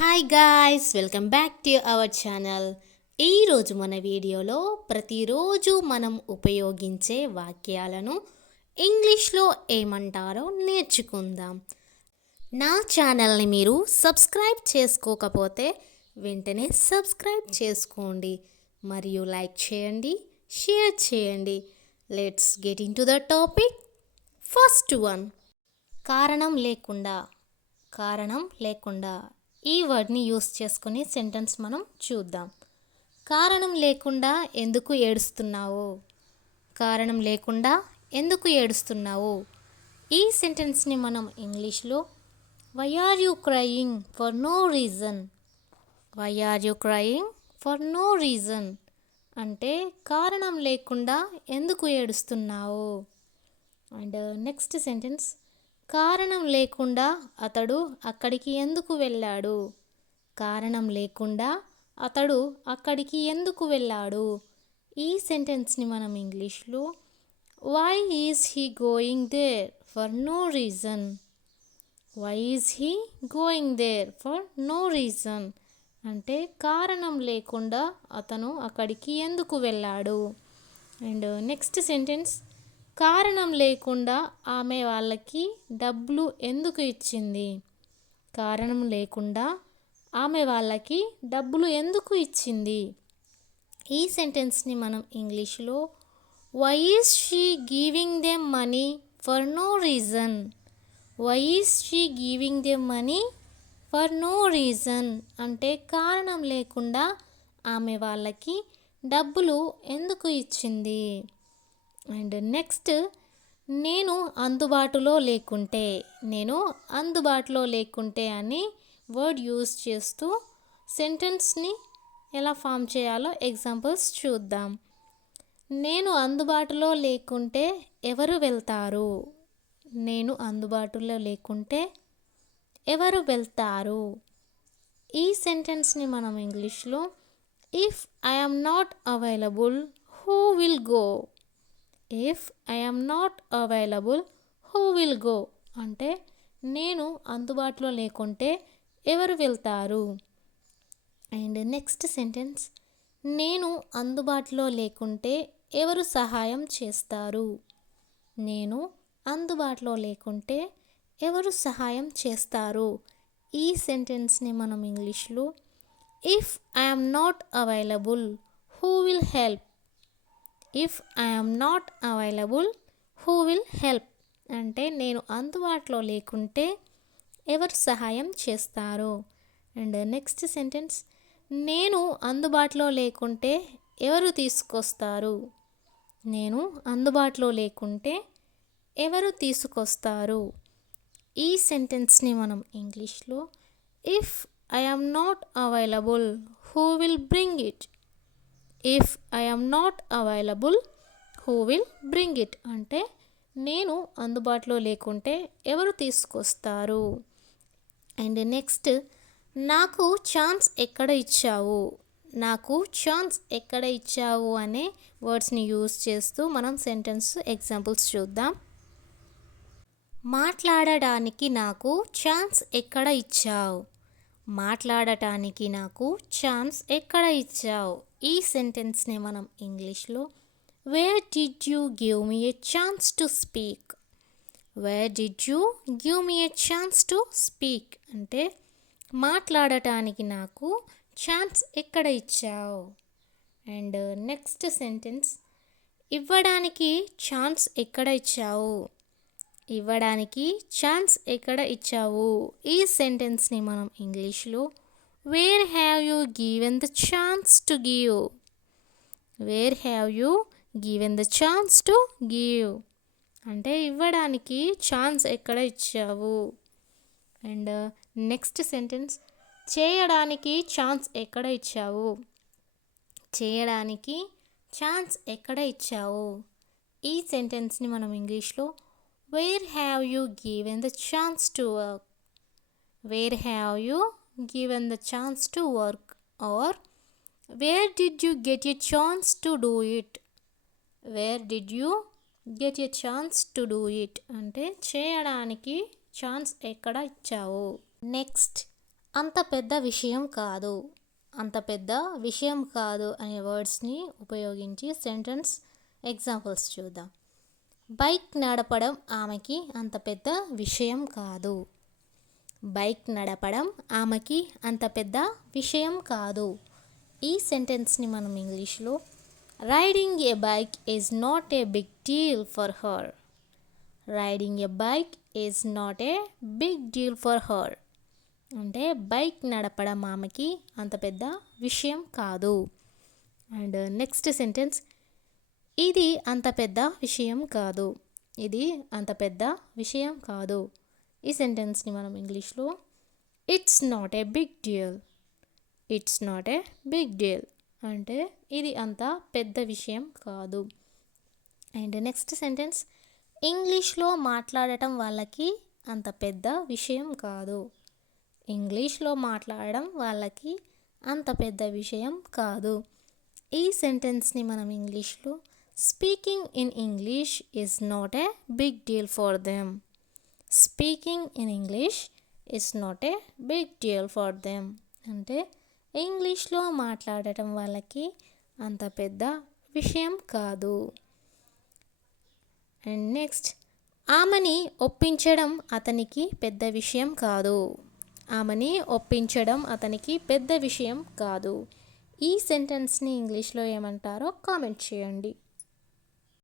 Hi guys, welcome back to our channel. ఈరోజు మన వీడియోలో ప్రతిరోజు మనం ఉపయోగించే వాక్యాలను ఇంగ్లీష్లో ఏమంటారో నేర్చుకుందాం. నా ఛానల్ని మీరు సబ్స్క్రైబ్ చేసుకోకపోతే వెంటనే సబ్స్క్రైబ్ చేసుకోండి మరియు లైక్ చేయండి, షేర్ చేయండి. Let's get in to the topic. First one, కారణం లేకుండా. కారణం లేకుండా ఈ వర్డ్ని యూస్ చేసుకుని సెంటెన్స్ మనం చూద్దాం. కారణం లేకుండా ఎందుకు ఏడుస్తున్నావు? కారణం లేకుండా ఎందుకు ఏడుస్తున్నావు? ఈ సెంటెన్స్ని మనం ఇంగ్లీష్లో why are you crying for no reason. Why are you crying for no reason అంటే కారణం లేకుండా ఎందుకు ఏడుస్తున్నావు. అండ్ నెక్స్ట్ సెంటెన్స్, కారణం లేకుండా అతడు అక్కడికి ఎందుకు వెళ్ళాడు? కారణం లేకుండా అతడు అక్కడికి ఎందుకు వెళ్ళాడు? ఈ సెంటెన్స్ని మనం ఇంగ్లీష్లో why is he going there for no reason. Why is he going there for no reason అంటే కారణం లేకుండా అతను అక్కడికి ఎందుకు వెళ్ళాడు. అండ్ నెక్స్ట్ సెంటెన్స్, కారణం లేకుండా ఆమె వాళ్ళకి డబ్బులు ఎందుకు ఇచ్చింది? కారణం లేకుండా ఆమె వాళ్ళకి డబ్బులు ఎందుకు ఇచ్చింది? ఈ సెంటెన్స్ని మనం ఇంగ్లీష్లో why is she giving them money for no reason. Why is she giving them money for no reason అంటే కారణం లేకుండా ఆమె వాళ్ళకి డబ్బులు ఎందుకు ఇచ్చింది. అండ్ నెక్స్ట్, నేను అందుబాటులో లేకుంటే. నేను అందుబాటులో లేకుంటే అని వర్డ్ యూస్ చేస్తూ సెంటెన్స్ని ఎలా ఫామ్ చేయాలో ఎగ్జాంపుల్స్ చూద్దాం. నేను అందుబాటులో లేకుంటే ఎవరు వెళ్తారు? నేను అందుబాటులో లేకుంటే ఎవరు వెళ్తారు? ఈ సెంటెన్స్ని మనం ఇంగ్లీష్లో if I am not available who will go. If I am not available who will go అంటే నేను అందుబాటులో లేకుంటే ఎవరు వెళ్తారు. అండ్ నెక్స్ట్ సెంటెన్స్, నేను అందుబాటులో లేకుంటే ఎవరు సహాయం చేస్తారు? నేను అందుబాటులో లేకుంటే ఎవరు సహాయం చేస్తారు? ఈ సెంటెన్స్ని మనం ఇంగ్లీష్లో if I am not available who will help. If I am not available who will help అంటే నేను అందుబాటులో లేకుంటే ఎవరు సహాయం చేస్తారు. అండ్ నెక్స్ట్ సెంటెన్స్, నేను అందుబాటులో లేకుంటే ఎవరు తీసుకొస్తారు? నేను అందుబాటులో లేకుంటే ఎవరు తీసుకొస్తారు? ఈ సెంటెన్స్ని మనం ఇంగ్లీష్లో if I am not available who will bring it. If I am not available who will bring it అంటే నేను అందుబాటులో లేకుంటే ఎవరు తీసుకొస్తారు. అండ్ నెక్స్ట్, నాకు ఛాన్స్ ఎక్కడ ఇచ్చావు? నాకు ఛాన్స్ ఎక్కడ ఇచ్చావు అనే వర్డ్స్ని యూస్ చేస్తూ మనం సెంటెన్స్ ఎగ్జాంపుల్స్ చూద్దాం. మాట్లాడడానికి నాకు ఛాన్స్ ఎక్కడ ఇచ్చావు? మాట్లాడటానికి నాకు ఛాన్స్ ఎక్కడ ఇచ్చావు? ఈ సెంటెన్స్ని మనం ఇంగ్లీష్లో where did you give me a chance to speak. Where did you give me a chance to speak అంటే మాట్లాడటానికి నాకు ఛాన్స్ ఎక్కడ ఇచ్చావు. అండ్ నెక్స్ట్ సెంటెన్స్, ఇవ్వడానికి ఛాన్స్ ఎక్కడ ఇచ్చావు? ఇవ్వడానికి ఛాన్స్ ఎక్కడ ఇచ్చావు? ఈ సెంటెన్స్ని మనం ఇంగ్లీష్లో where have you given the chance to give. Where have you given the chance to give అంటే ఇవ్వడానికి ఛాన్స్ ఎక్కడ ఇచ్చావు. అండ్ నెక్స్ట్ సెంటెన్స్, చేయడానికి ఛాన్స్ ఎక్కడ ఇచ్చావు? చేయడానికి ఛాన్స్ ఎక్కడ ఇచ్చావు? ఈ సెంటెన్స్ని మనం ఇంగ్లీష్లో where have you given the chance to work. Where have you given the chance to work or where did you get a chance to do it. Where did you get a chance to do it అంటే చేయడానికి chance ఎక్కడ ఇచ్చావు. Next, అంత పెద్ద విషయం కాదు. అంత పెద్ద విషయం కాదు అనే వర్డ్స్ని ఉపయోగించి సెంటెన్స్ ఎగ్జాంపుల్స్ చూద్దాం. బైక్ నడపడం ఆమెకి అంత పెద్ద విషయం కాదు. బైక్ నడపడం ఆమెకి అంత పెద్ద విషయం కాదు. ఈ సెంటెన్స్ని మనం ఇంగ్లీష్లో riding a bike is not a big deal for her. Riding a bike is not a big deal for her అంటే బైక్ నడపడం ఆమెకి అంత పెద్ద విషయం కాదు. అండ్ నెక్స్ట్ సెంటెన్స్, ఇది అంత పెద్ద విషయం కాదు. ఇది అంత పెద్ద విషయం కాదు. ఈ సెంటెన్స్ని మనం ఇంగ్లీష్లో it's not a big deal. It's not a big deal అంటే ఇది అంత పెద్ద విషయం కాదు. అండ్ నెక్స్ట్ సెంటెన్స్, ఇంగ్లీష్లో మాట్లాడటం వాళ్ళకి అంత పెద్ద విషయం కాదు. ఇంగ్లీష్లో మాట్లాడడం వాళ్ళకి అంత పెద్ద విషయం కాదు. ఈ సెంటెన్స్ని మనం ఇంగ్లీష్లో speaking in English is not a big deal for them. Speaking in English is not a big deal for them అంటే ఇంగ్లీష్లో మాట్లాడటం వాళ్ళకి అంత పెద్ద విషయం కాదు. అండ్ నెక్స్ట్, ఆమెని ఒప్పించడం అతనికి పెద్ద విషయం కాదు. ఆమెని ఒప్పించడం అతనికి పెద్ద విషయం కాదు. ఈ సెంటెన్స్ని ఇంగ్లీష్లో ఏమంటారో కామెంట్ చేయండి.